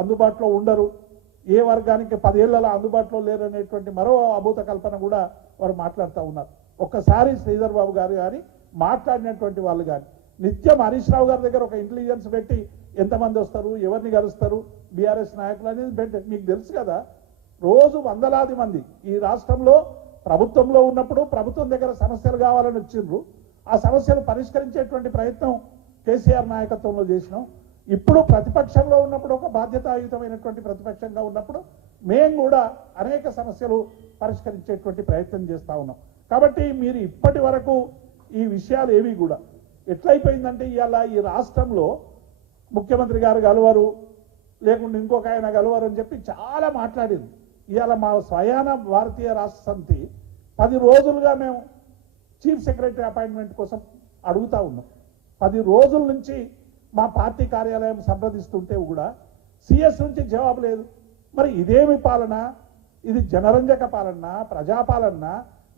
అందుబాటులో ఉండరు, ఏ వర్గానికి 10 ఏళ్లలో అందుబాటులో లేరనేటువంటి మరో అభూత కల్పన కూడా వారు మాట్లాడుతూ ఉన్నారు. ఒక్కసారి శ్రీధర్ బాబు గారు కానీ మాట్లాడినటువంటి వాళ్ళు కానీ నిత్యం హరీష్ రావు గారి దగ్గర ఒక ఇంటెలిజెన్స్ పెట్టి ఎంతమంది వస్తారు, ఎవరిని కలుస్తారు, బీఆర్ఎస్ నాయకులు అనేది పెట్టి మీకు తెలుసు కదా. రోజు వందలాది మంది ఈ రాష్ట్రంలో ప్రభుత్వంలో ఉన్నప్పుడు ప్రభుత్వం దగ్గర సమస్యలు కావాలని వచ్చిండ్రు. ఆ సమస్యలు పరిష్కరించేటువంటి ప్రయత్నం కేసీఆర్ నాయకత్వంలో చేసినాం. ఇప్పుడు ప్రతిపక్షంలో ఉన్నప్పుడు ఒక బాధ్యతాయుతమైనటువంటి ప్రతిపక్షంగా ఉన్నప్పుడు మేము కూడా అనేక సమస్యలు పరిష్కరించేటువంటి ప్రయత్నం చేస్తూ ఉన్నాం. కాబట్టి మీరు ఇప్పటి వరకు ఈ విషయాలు ఏవి కూడా ఎట్లయిపోయిందంటే ఇవాళ ఈ రాష్ట్రంలో ముఖ్యమంత్రి గారు కలవరు, లేకుంటే ఇంకొక ఆయన కలవరు అని చెప్పి చాలా మాట్లాడింది. ఇవాళ మా స్వయాన భారతీయ రాష్ట్ర సమితి 10 రోజులుగా మేము చీఫ్ సెక్రటరీ అపాయింట్మెంట్ కోసం అడుగుతూ ఉన్నాం. 10 రోజుల నుంచి మా పార్టీ కార్యాలయం సంప్రదిస్తుంటే కూడా సిఎస్ నుంచి జవాబు లేదు. మరి ఇదేమి పాలన? ఇది జనరంజక పాలన, ప్రజాపాలన,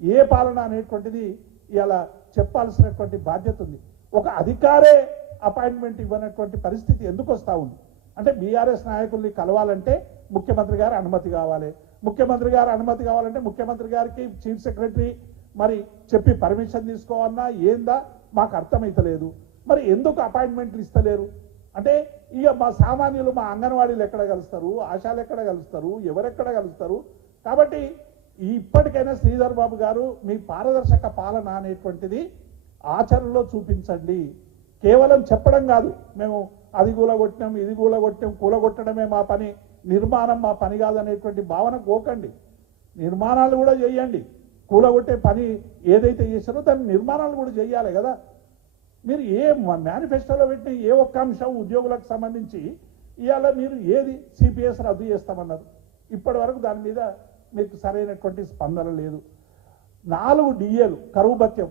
ఏ పాలన అనేటువంటిది ఇలా చెప్పాల్సినటువంటి బాధ్యత ఉంది. ఒక అధికారే అపాయింట్మెంట్ ఇవ్వనటువంటి పరిస్థితి ఎందుకు వస్తూ ఉంది అంటే బీఆర్ఎస్ నాయకుల్ని కలవాలంటే ముఖ్యమంత్రి గారి అనుమతి కావాలి. ముఖ్యమంత్రి గారి అనుమతి కావాలంటే ముఖ్యమంత్రి గారికి చీఫ్ సెక్రటరీ మరి చెప్పి పర్మిషన్ తీసుకోవాలన్నా ఏందా మాకు అర్థమైతలేదు. మరి ఎందుకు అపాయింట్మెంట్లు ఇస్తలేరు అంటే ఇక మా సామాన్యులు మా అంగన్వాడీలు ఎక్కడ కలుస్తారు, ఆశాలు ఎక్కడ కలుస్తారు, ఎవరెక్కడ కలుస్తారు. కాబట్టి ఇప్పటికైనా శ్రీధర్ బాబు గారు మీ పారదర్శక పాలన అనేటువంటిది ఆచరణలో చూపించండి. కేవలం చెప్పడం కాదు, మేము అది కూలగొట్టినాం, ఇది కూలగొట్టాం, కూలగొట్టడమే మా పని, నిర్మాణం మా పని కాదనేటువంటి భావన పోకండి. నిర్మాణాలు కూడా చేయండి. కూలగొట్టే పని ఏదైతే చేశారో దాని నిర్మాణాలు కూడా చేయాలి కదా. మీరు ఏ మేనిఫెస్టోలో పెట్టిన ఏ ఒక్క అంశం ఉద్యోగులకు సంబంధించి ఇవాళ మీరు ఏది సిపిఎస్ రద్దు చేస్తామన్నారు, ఇప్పటి వరకు దాని మీద మీకు సరైనటువంటి స్పందన లేదు. 4 డిఏలు కరువు భత్యం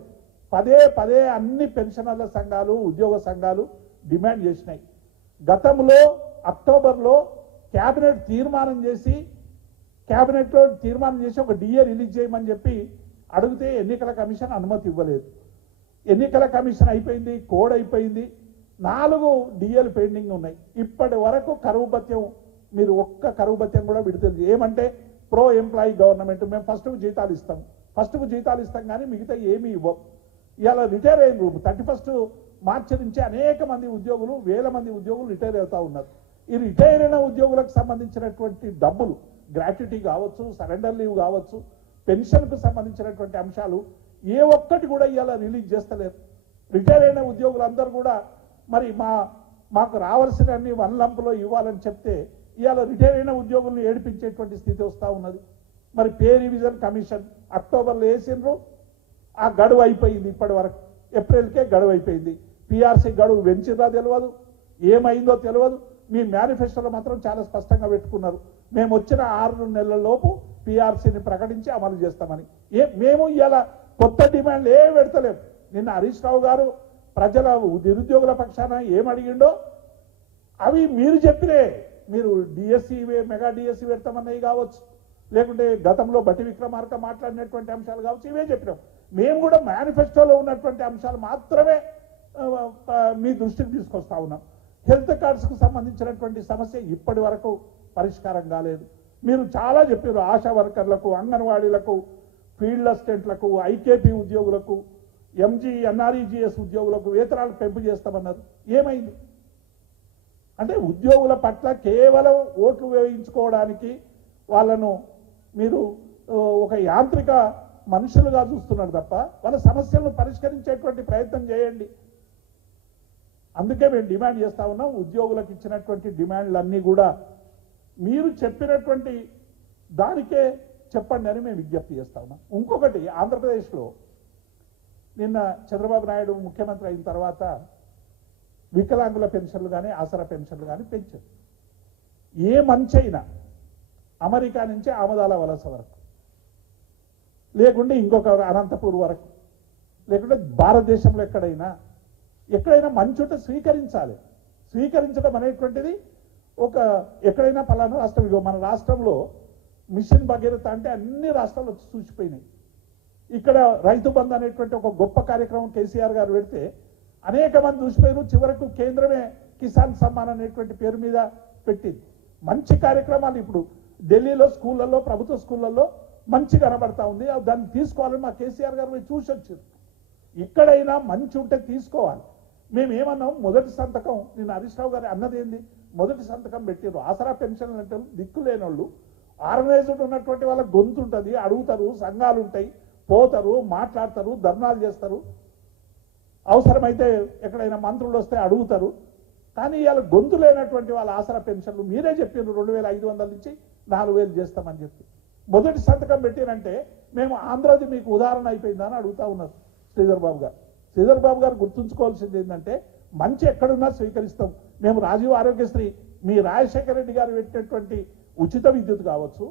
పదే అన్ని పెన్షనర్ల సంఘాలు, ఉద్యోగ సంఘాలు డిమాండ్ చేసినాయి. గతంలో అక్టోబర్లో క్యాబినెట్ తీర్మానం చేసి ఒక డిఏ రిలీజ్ చేయమని చెప్పి అడిగితే ఎన్నికల కమిషన్ అనుమతి ఇవ్వలేదు. ఎన్నికల కమిషన్ అయిపోయింది, కోడ్ అయిపోయింది, 4 డిఏలు పెండింగ్ ఉన్నాయి. ఇప్పటి వరకు కరువు భత్యం మీరు ఒక్క కరువు భత్యం కూడా విడుదల ఏమంటే ప్రో ఎంప్లాయీ గవర్నమెంట్, మేము ఫస్ట్కు జీతాలు ఇస్తాం కానీ మిగతా ఏమీ ఇవ్వం. ఇవాళ రిటైర్ అయిన 31 మార్చి నుంచి అనేక మంది ఉద్యోగులు, వేల మంది ఉద్యోగులు రిటైర్ అవుతా ఉన్నారు. ఈ రిటైర్ అయిన ఉద్యోగులకు సంబంధించినటువంటి డబ్బులు గ్రాట్యుటీ కావచ్చు, సరెండర్ లీవ్ కావచ్చు, పెన్షన్కు సంబంధించినటువంటి అంశాలు ఏ ఒక్కటి కూడా ఇవాళ రిలీజ్ చేస్తలేరు. రిటైర్ అయిన ఉద్యోగులందరూ కూడా మరి మాకు రావాల్సిన అన్ని 1 లంపులో ఇవ్వాలని చెప్తే ఇవాళ రిటైర్ అయిన ఉద్యోగులను ఏడిపించేటువంటి స్థితి వస్తూ ఉన్నది. మరి పే రివిజన్ కమిషన్ అక్టోబర్లో వేసిండ్రు, ఆ గడువు అయిపోయింది. ఇప్పటి వరకు ఏప్రిల్కే గడువు అయిపోయింది. పిఆర్సీ గడువు పెంచిందా తెలియదు, ఏమైందో తెలియదు. మీ మేనిఫెస్టోలో మాత్రం చాలా స్పష్టంగా పెట్టుకున్నారు, మేము వచ్చిన 6 నెలల లోపు పిఆర్సీని ప్రకటించి అమలు చేస్తామని. మేము ఇవాళ కొత్త డిమాండ్లు ఏం పెడతలేము. నిన్న హరీష్ రావు గారు ప్రజల నిరుద్యోగుల పక్షాన ఏం అడిగిండో అవి మీరు చెప్పినే. మీరు డిఎస్సి మెగా డిఎస్సి పెడతామన్నవి కావచ్చు, లేకుంటే గతంలో బట్టి విక్రమార్క మాట్లాడినటువంటి అంశాలు కావచ్చు, ఇవే చెప్పినాం. మేము కూడా మేనిఫెస్టోలో ఉన్నటువంటి అంశాలు మాత్రమే మీ దృష్టికి తీసుకొస్తా ఉన్నాం. హెల్త్ కార్డ్స్కు సంబంధించినటువంటి సమస్య ఇప్పటి వరకు పరిష్కారం కాలేదు. మీరు చాలా చెప్పారు, ఆశా వర్కర్లకు, అంగన్వాడీలకు, ఫీల్డ్ అసిస్టెంట్లకు, ఐకేపీ ఉద్యోగులకు, ఎన్ఆర్ఈజీఎస్ ఉద్యోగులకు వేతనాలు పెంపు చేస్తామన్నారు. ఏమైంది అంటే ఉద్యోగుల పట్ల కేవలం ఓట్లు వేయించుకోవడానికి వాళ్ళను మీరు ఒక యాంత్రిక మనుషులుగా చూస్తున్నారు తప్ప వాళ్ళ సమస్యలను పరిష్కరించేటువంటి ప్రయత్నం చేయండి. అందుకే మేము డిమాండ్ చేస్తా ఉన్నాం. ఉద్యోగులకు ఇచ్చినటువంటి డిమాండ్లన్నీ కూడా మీరు చెప్పినటువంటి దానికే చెప్పండి అని మేము విజ్ఞప్తి చేస్తా ఉన్నాం. ఇంకొకటి, ఆంధ్రప్రదేశ్లో నిన్న చంద్రబాబు నాయుడు ముఖ్యమంత్రి అయిన తర్వాత వికలాంగుల పెన్షన్లు కానీ ఆసరా పెన్షన్లు కానీ పెంచారు. ఏ మంచి అయినా అమెరికా నుంచి ఆమదాల వలస వరకు, లేకుంటే ఇంకొక అనంతపూర్ వరకు, లేకుంటే భారతదేశంలో ఎక్కడైనా మంచి ఉంటే స్వీకరించాలి. స్వీకరించడం అనేటువంటిది ఎక్కడైనా పలానా రాష్ట్రం, మన రాష్ట్రంలో మిషన్ భగీరథ అంటే అన్ని రాష్ట్రాలు వచ్చి చూసిపోయినాయి. ఇక్కడ రైతు బంధు అనేటువంటి ఒక గొప్ప కార్యక్రమం కేసీఆర్ గారు పెడితే అనేక మంది చూసిపోయారు. చివరకు కేంద్రమే కిసాన్ సమ్మాన్ అనేటువంటి పేరు మీద పెట్టింది. మంచి కార్యక్రమాలు ఇప్పుడు ఢిల్లీలో స్కూళ్ళల్లో ప్రభుత్వ స్కూళ్ళల్లో మంచి కనబడతా ఉంది. దాన్ని తీసుకోవాలని మా కేసీఆర్ గారు పోయి చూసి వచ్చారు. ఇక్కడైనా మంచి ఉంటే తీసుకోవాలి. మేము ఏమన్నాం, మొదటి సంతకం నేను హరీష్ రావు గారు అన్నది ఏంది, మొదటి సంతకం పెట్టారు. ఆసరా పెన్షన్ అంటే దిక్కు లేని వాళ్ళు, ఆర్గనైజ్డ్ ఉన్నటువంటి వాళ్ళ గొంతు ఉంటుంది, అడుగుతారు, సంఘాలు ఉంటాయి, పోతారు, మాట్లాడతారు, ధర్నాలు చేస్తారు, అవసరమైతే ఎక్కడైనా మంత్రులు వస్తే అడుగుతారు. కానీ ఇవాళ గొంతు లేనటువంటి వాళ్ళ ఆసరా పెన్షన్లు మీరే చెప్పారు 2500 నుంచి 4000 చేస్తామని చెప్పి మొదటి సంతకం పెట్టారంటే మేము ఆంధ్రాది మీకు ఉదాహరణ అయిపోయిందని అడుగుతా ఉన్నారు శ్రీధర్ బాబు గారు. శ్రీధర్ బాబు గారు గుర్తుంచుకోవాల్సింది ఏంటంటే మంచి ఎక్కడున్నా స్వీకరిస్తాం. మేము రాజీవ్ ఆరోగ్యశ్రీ, మీ రాజశేఖర రెడ్డి గారు పెట్టినటువంటి ఉచిత విద్యుత్ కావచ్చు,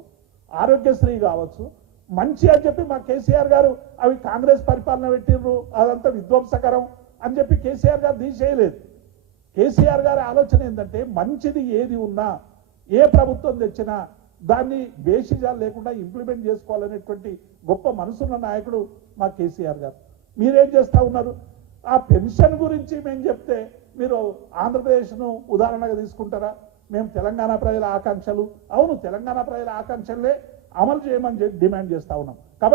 ఆరోగ్యశ్రీ కావచ్చు, మంచి అని చెప్పి మా కేసీఆర్ గారు అవి కాంగ్రెస్ పరిపాలన పెట్టిర్రు, అదంతా విధ్వంసకరం అని చెప్పి కేసీఆర్ గారు తీసేయలేదు. కేసీఆర్ గారి ఆలోచన ఏంటంటే మంచిది ఏది ఉన్నా ఏ ప్రభుత్వం తెచ్చినా దాన్ని బేసిజాలు లేకుండా ఇంప్లిమెంట్ చేసుకోవాలనేటువంటి గొప్ప మనసున్న నాయకుడు మా కేసీఆర్ గారు. మీరేం చేస్తా ఉన్నారు? ఆ పెన్షన్ గురించి మేము చెప్తే మీరు ఆంధ్రప్రదేశ్ను ఉదాహరణగా తీసుకుంటారా? మేము తెలంగాణ ప్రజల ఆకాంక్షలు, అవును తెలంగాణ ప్రజల ఆకాంక్షలే అమలు చేయమని డిమాండ్ చేస్తా ఉన్నాం. కాబట్టి